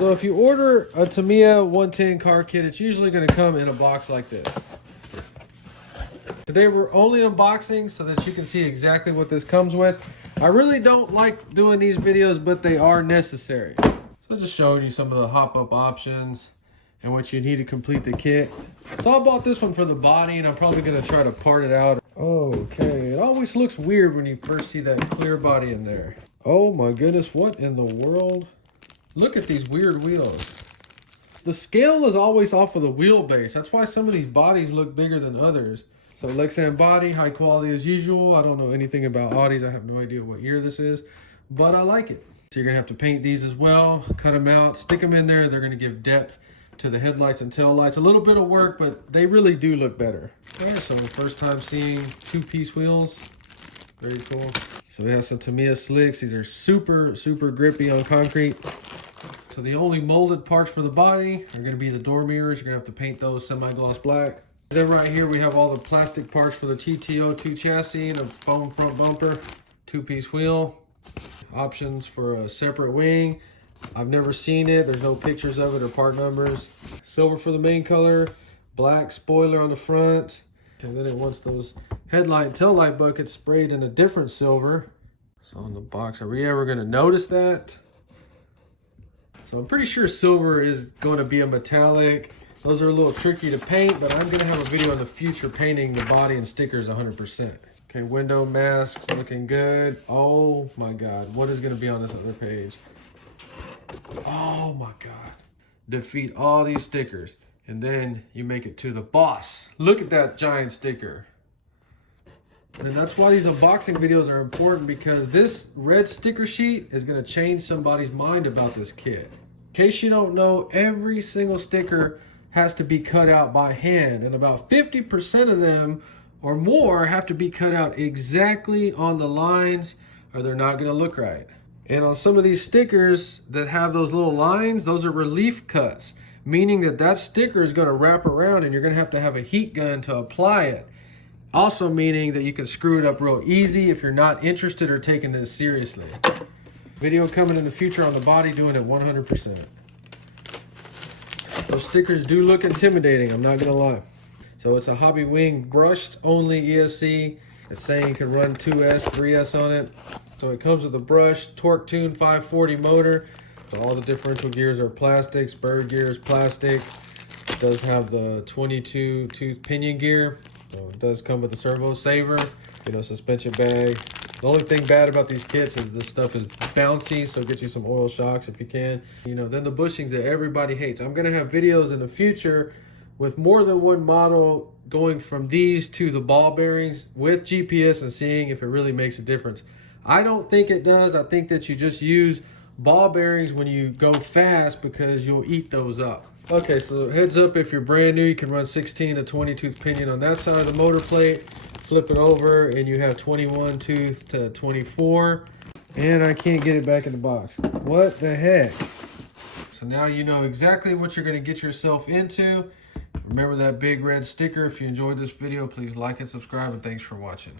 So if you order a Tamiya 110 car kit, it's usually going to come in a box like this. Today we're only unboxing so that you can see exactly what this comes with. I really don't like doing these videos, but they are necessary. So just showing you some of the hop-up options and what you need to complete the kit. So I bought this one for the body, and I'm probably going to try to part it out. Okay, it always looks weird when you first see that clear body in there. Oh my goodness, what in the world? Look at these weird wheels. The scale is always off of the wheelbase. That's why some of these bodies look bigger than others. So Lexan body, high quality as usual. I don't know anything about Audis. I have no idea what year this is, but I like it. So you're gonna have to paint these as well, cut them out, stick them in there. They're gonna give depth to the headlights and tail lights. A little bit of work, but they really do look better. All right, so the first time seeing two-piece wheels. Very cool. So we have some Tamiya slicks. These are super, super grippy on concrete. So the only molded parts for the body are going to be the door mirrors. You're going to have to paint those semi-gloss black. Then right here we have all the plastic parts for the TTO2 chassis and a foam front bumper, two-piece wheel, options for a separate wing. I've never seen it. There's no pictures of it or part numbers. Silver for the main color, black spoiler on the front, and then it wants those headlight and tail light buckets sprayed in a different silver. So on the box, are we ever going to notice that? So I'm pretty sure silver is going to be a metallic. Those are a little tricky to paint, but I'm going to have a video in the future painting the body and stickers 100%. Okay, window masks looking good. Oh my God, what is going to be on this other page? Oh my God. Defeat all these stickers, and then you make it to the boss. Look at that giant sticker. And that's why these unboxing videos are important, because this red sticker sheet is going to change somebody's mind about this kit. In case you don't know, every single sticker has to be cut out by hand, and about 50% of them or more have to be cut out exactly on the lines, or they're not going to look right. And on some of these stickers that have those little lines, those are relief cuts, meaning that that sticker is going to wrap around and you're going to have a heat gun to apply it. Also meaning that you can screw it up real easy if you're not interested or taking this seriously. Video coming in the future on the body, doing it 100%. Those stickers do look intimidating, I'm not gonna lie. So it's a Hobby Wing brushed only ESC. It's saying you can run 2S, 3S on it. So it comes with a brushed torque tune 540 motor. So all the differential gears are plastic, spur gear is plastic. It does have the 22 tooth pinion gear. So it does come with a servo saver, suspension bag. The only thing bad about these kits is this stuff is bouncy, so get you some oil shocks if you can. Then the bushings that everybody hates. I'm gonna have videos in the future with more than one model going from these to the ball bearings with GPS and seeing if it really makes a difference. I don't think it does. I think that you just use ball bearings when you go fast because you'll eat those up. Okay, so heads up, if you're brand new, you can run 16 to 20 tooth pinion on that side of the motor plate. Flip it over and you have 21 tooth to 24. And I can't get it back in the box. What the heck? So now you know exactly what you're going to get yourself into. Remember that big red sticker. If you enjoyed this video, please like and subscribe, and thanks for watching.